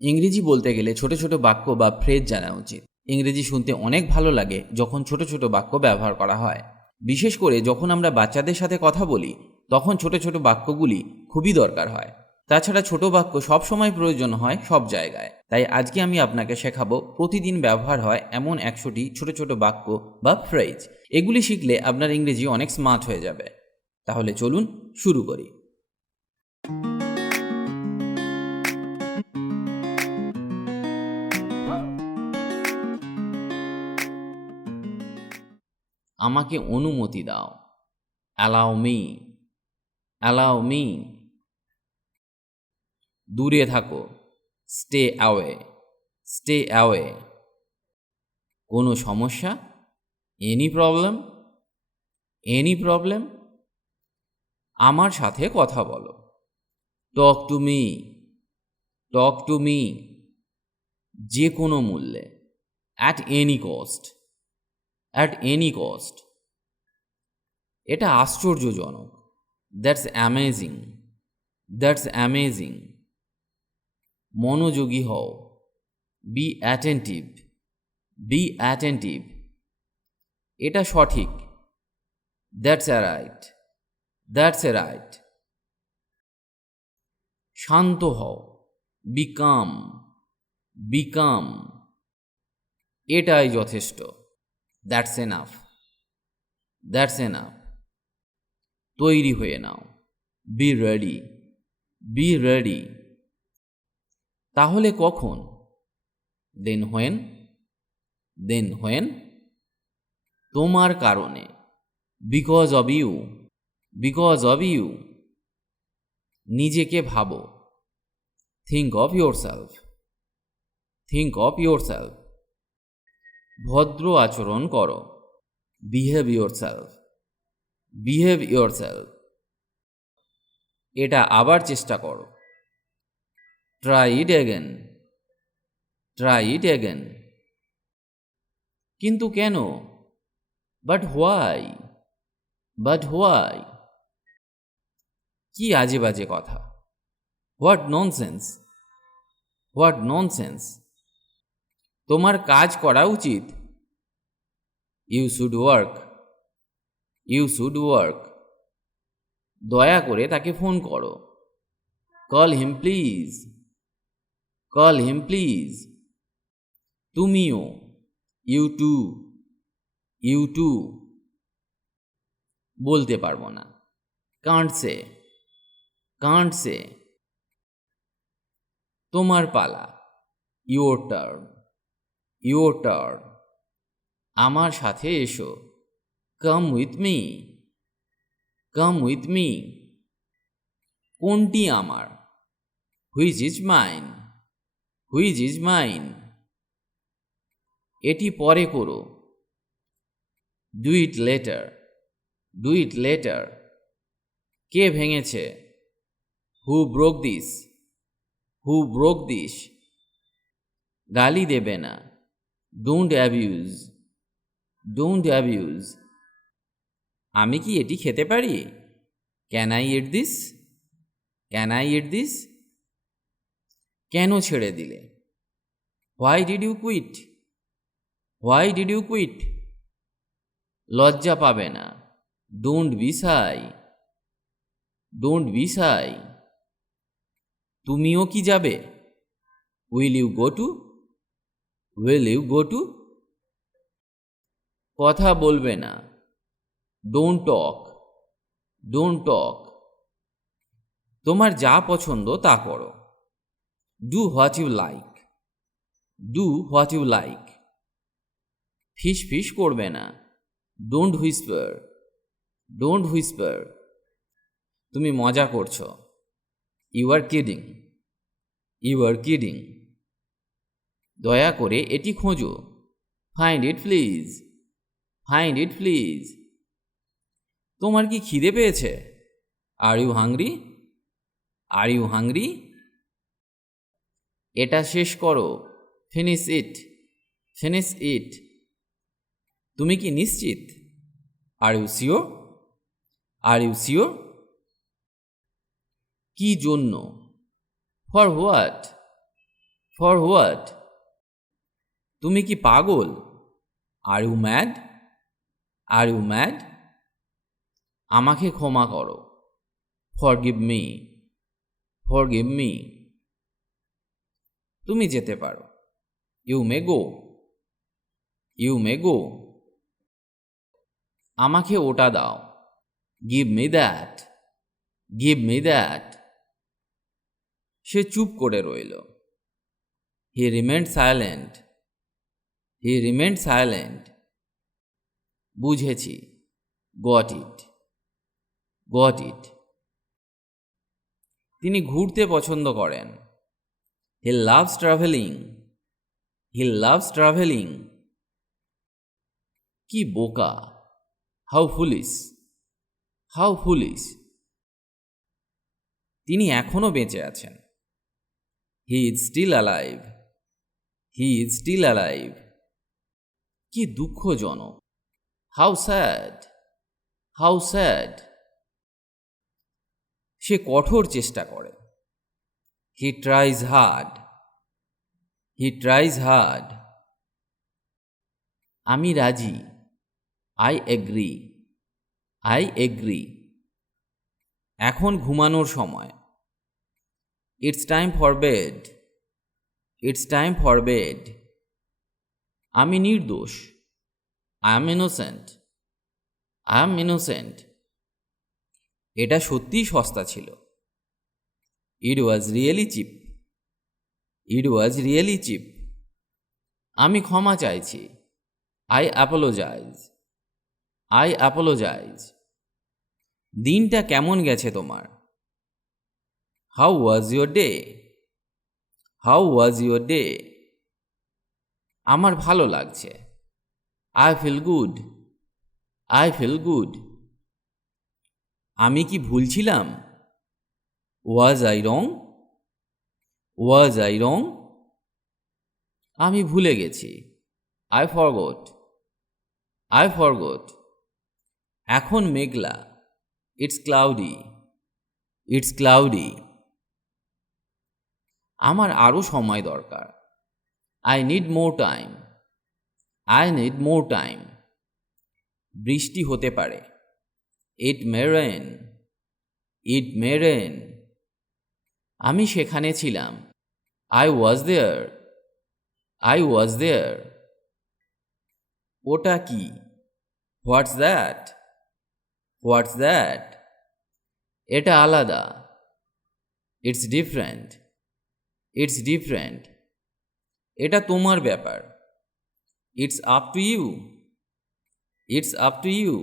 ইংরেজি বলতে গেলে ছোট ছোট বাক্য বা ফ্রেজ জানা উচিত। ইংরেজি শুনতে অনেক ভালো লাগে যখন ছোট ছোট বাক্য ব্যবহার করা হয়। বিশেষ করে যখন আমরা বাচ্চাদের সাথে কথা বলি, তখন ছোট ছোট বাক্যগুলি খুবই দরকার হয়। তাছাড়া ছোট বাক্য সব সময় প্রয়োজন হয় সব জায়গায়। তাই আজকে আমি আপনাকে শেখাবো প্রতিদিন ব্যবহার হয় এমন 100টি ছোট ছোট বাক্য বা ফ্রেজ। এগুলি শিখলে আপনার ইংরেজি অনেক স্মার্ট হয়ে যাবে। তাহলে চলুন শুরু করি। আমাকে অনুমতি দাও। Allow me. Allow me. দূরে থাকো। Stay away. Stay away. কোনো সমস্যা? Any problem? Any problem? আমার সাথে কথা বলো। Talk to me. Talk to me. যে কোনো মূল্যে। At any cost. At any cost. এটা আশ্চর্যজনক। That's amazing. That's amazing. মনোযোগী হও। Be attentive. Be attentive. এটা সঠিক। That's a right. That's a right. শান্ত হও। বিকাম। বিকাম। এটাই যথেষ্ট। That's enough. That's enough. তৈরি হয়ে নাও। Be ready. Be ready. তাহলে কখন? Then when. Then when. তোমার কারণে। Because of you. Because of you. নিজেকে ভাবো। Think of yourself. Think of yourself. ভদ্র আচরণ করো। Behave yourself. Behave yourself. এটা আবার চেষ্টা করো। Try it again. Try it again. কিন্তু কেন? But why? But why? কি আজে বাজে কথা। What nonsense. What nonsense. তোমার কাজ করা উচিত। You should work. You should work. দয়া করে তাকে ফোন করো। Call him please. Call him please. তুমিও। You too. You too. বলতে পারবো না। Can't say. Can't say. তোমার পালা। Your turn. Your turn. আমার সাথে এসো। Come with me. Come with me. কোনটি আমার? Which is mine. Which is mine. এটি পরে করো। Do it later. Do it later. কে ভেঙেছে? Who broke this. Who broke this. গালি দেবে না। Don't abuse. Don't abuse. আমি কি এটি খেতে পারি? Can I eat this? Can I eat this? কেন ছেড়ে দিলে? Why did you quit? Why did you quit? লজ্জা পাবে না। Don't be shy. Don't be shy. তুমিও কি যাবে? Will you go too? Will you go too? কথা বলবে না। Don't talk. Don't talk. তোমার যা পছন্দ তা করো। Do what you like. Do what you like. ফিস ফিস করবে না। Don't whisper. Don't whisper. তুমি মজা করছো। You are kidding. You are kidding. দয়া করে এটি খোঁজো। Find it please. Find it please. তোমার কি খিদে পেয়েছে? Are you hungry? Are you hungry? এটা শেষ করো। Finish it. Finish it. তুমি কি নিশ্চিত? Are you sure? Are you sure? কি জন্য? For what? For what? তুমি কি পাগল? Are you mad? Are you mad? আমাকে ক্ষমা করো। Forgive me. Forgive me. তুমি যেতে পারো। You may go. You may go. আমাকে ওটা দাও। Give me that. Give me that. সে চুপ করে রইল। He remained silent. He remained silent. বুঝেছি। Got it. Got it. তিনি ঘুরতে পছন্দ করেন। He loves travelling. He loves travelling. কি বোকা! How foolish! How foolish! তিনি এখনও বেঁচে আছেন। He is still alive. He is still alive. কি দুঃখজনক! How sad! How sad! সে কঠোর চেষ্টা করে। He tries hard. He tries hard. আমি রাজি। I agree. I agree. এখন ঘুমানোর সময়। It's time for bed. It's time for bed. আমি নির্দোষ। I am innocent. I am innocent. এটা সত্যিই সস্তা ছিল। It was really cheap. It was really cheap. আমি ক্ষমা চাইছি। I apologise. I apologise. দিনটা কেমন গেছে তোমার? How was your day? How was your day? আমার ভালো লাগছে। I feel good. I feel good. আমি কি ভুল ছিলাম? Was I wrong? Was I wrong? আমি ভুলে গেছি। I forgot. I forgot. এখন মেঘলা। It's cloudy. It's cloudy. আমার আরও সময় দরকার। I need more time. I need more time. বৃষ্টি হতে পারে। It may rain. It may rain. আমি সেখানে ছিলাম। I was there. I was there. ওটা কি? What's that? What's that? এটা আলাদা। It's different. It's different. এটা তোমার ব্যাপার। It's up to you. It's up to you.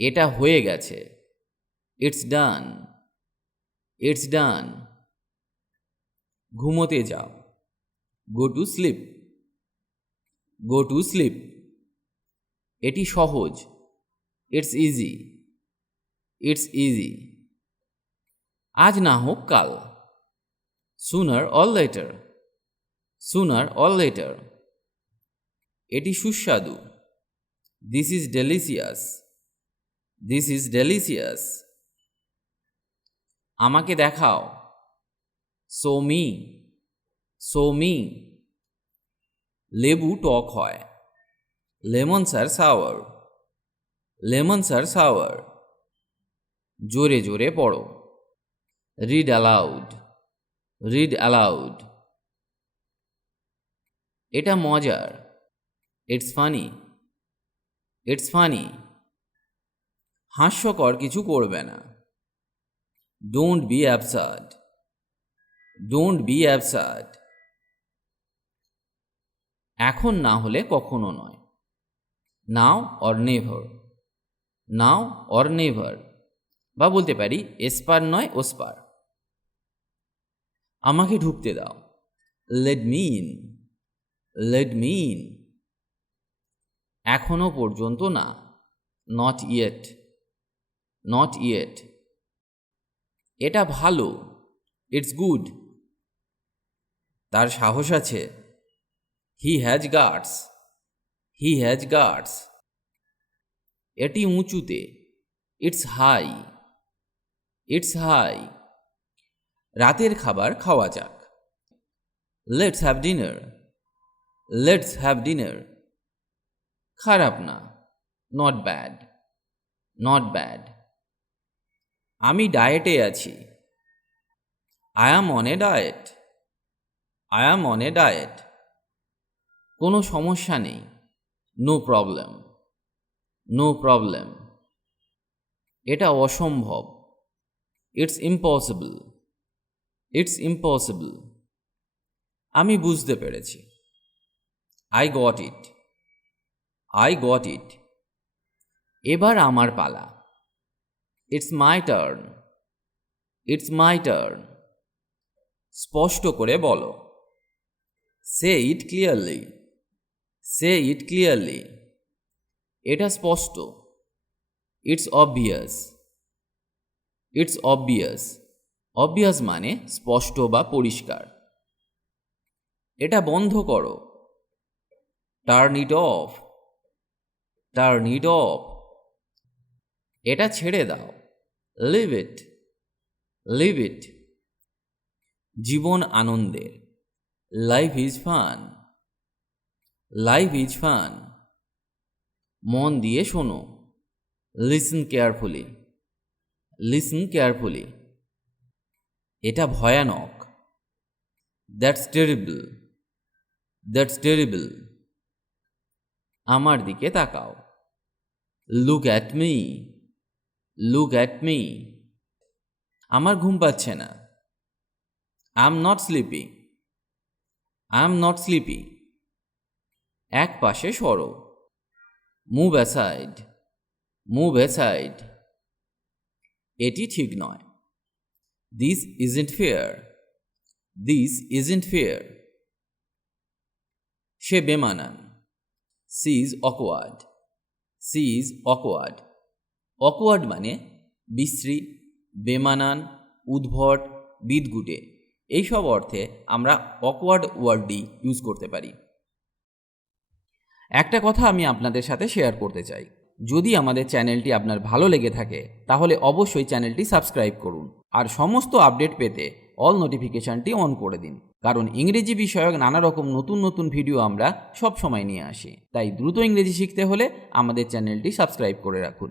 এটা হয়ে গেছে। It's done. It's done. ঘুমোতে যাও। Go to sleep. Go to sleep. এটি সহজ। It's easy. It's easy. আজ না হোক কাল। Sooner or later. Sooner or later. এটি সুস্বাদু। This is delicious. This is delicious. আমাকে দেখাও। Show me. Show me. লেবু টক হয়। Lemons are sour. Lemons are sour. জোরে জোরে পড়ো। Read aloud. Read aloud. এটা মজার। It's funny. It's funny. হাস্যকর কিছু করবে না। Don't be absurd. Don't be absurd. এখন না হলে কখনো নয়। Now or never. Now or never. বা বলতে পারি এসপার নয় ওসপার। আমাকে ঢুকতে দাও। Let me in. Let me in. এখনো পর্যন্ত না। Not yet. Not yet. এটা ভালো। It's good. তার সাহস আছে। He has guts. He has guts. এটি উঁচুতে। It's high. It's high. রাতের খাবার খাওয়া যাক। Let's have dinner, let's have dinner. খারাপ না, নট ব্যাড, নট ব্যাড। আমি ডায়েটে আছি, I am on a diet, I am on a diet. কোনো সমস্যা নেই, নো প্রবলেম, নো প্রবলেম। এটা অসম্ভব, ইটস ইম্পসিবল, ইটস ইম্পসিবল। আমি বুঝতে পেরেছি, I got it, I got it. এবার আমার পালা, it's my turn, it's my turn. স্পষ্ট করে বলো, সে it clearly, say it clearly. এটা স্পষ্ট, it's obvious, it's obvious. Obvious মানে স্পষ্ট বা পরিষ্কার। এটা বন্ধ করো, turn it off, turn it off. এটা ছেড়ে দাও, লিভ ইট, লিভ ইট। জীবন আনন্দের, life is fun, life is fun. মন দিয়ে শোনো, লিসন কেয়ারফুলি, লিসন কেয়ারফুলি। এটা ভয়ানক, দ্যাটস টেরিবল, দ্যাটস টেরিবল। আমার দিকে তাকাও, look at me, look at me. আমার ঘুম পাচ্ছে না, I am not sleepy, I am not sleepy. এক পাশে সরো, মুভ অ্যাসাইড, মুভ অ্যাসাইড। এটি ঠিক নয়, this isn't fair, this isn't fair. সে বেমানান, she is awkward, she is awkward. Awkward মানে বিশ্রী, বেমানান, উদ্ভট, বিদঘুটে। এইসব অর্থে আমরা অকওয়ার্ড ওয়ার্ডটি ইউজ করতে পারি। একটা কথা আমি আপনাদের সাথে শেয়ার করতে চাই, যদি আমাদের চ্যানেলটি আপনার ভালো লেগে থাকে তাহলে অবশ্যই চ্যানেলটি সাবস্ক্রাইব করুন আর সমস্ত আপডেট পেতে অল নোটিফিকেশানটি অন করে দিন, কারণ ইংরেজি বিষয়ক নানা রকম নতুন নতুন ভিডিও আমরা সব সময় নিয়ে আসি। তাই দ্রুত ইংরেজি শিখতে হলে আমাদের চ্যানেলটি সাবস্ক্রাইব করে রাখুন।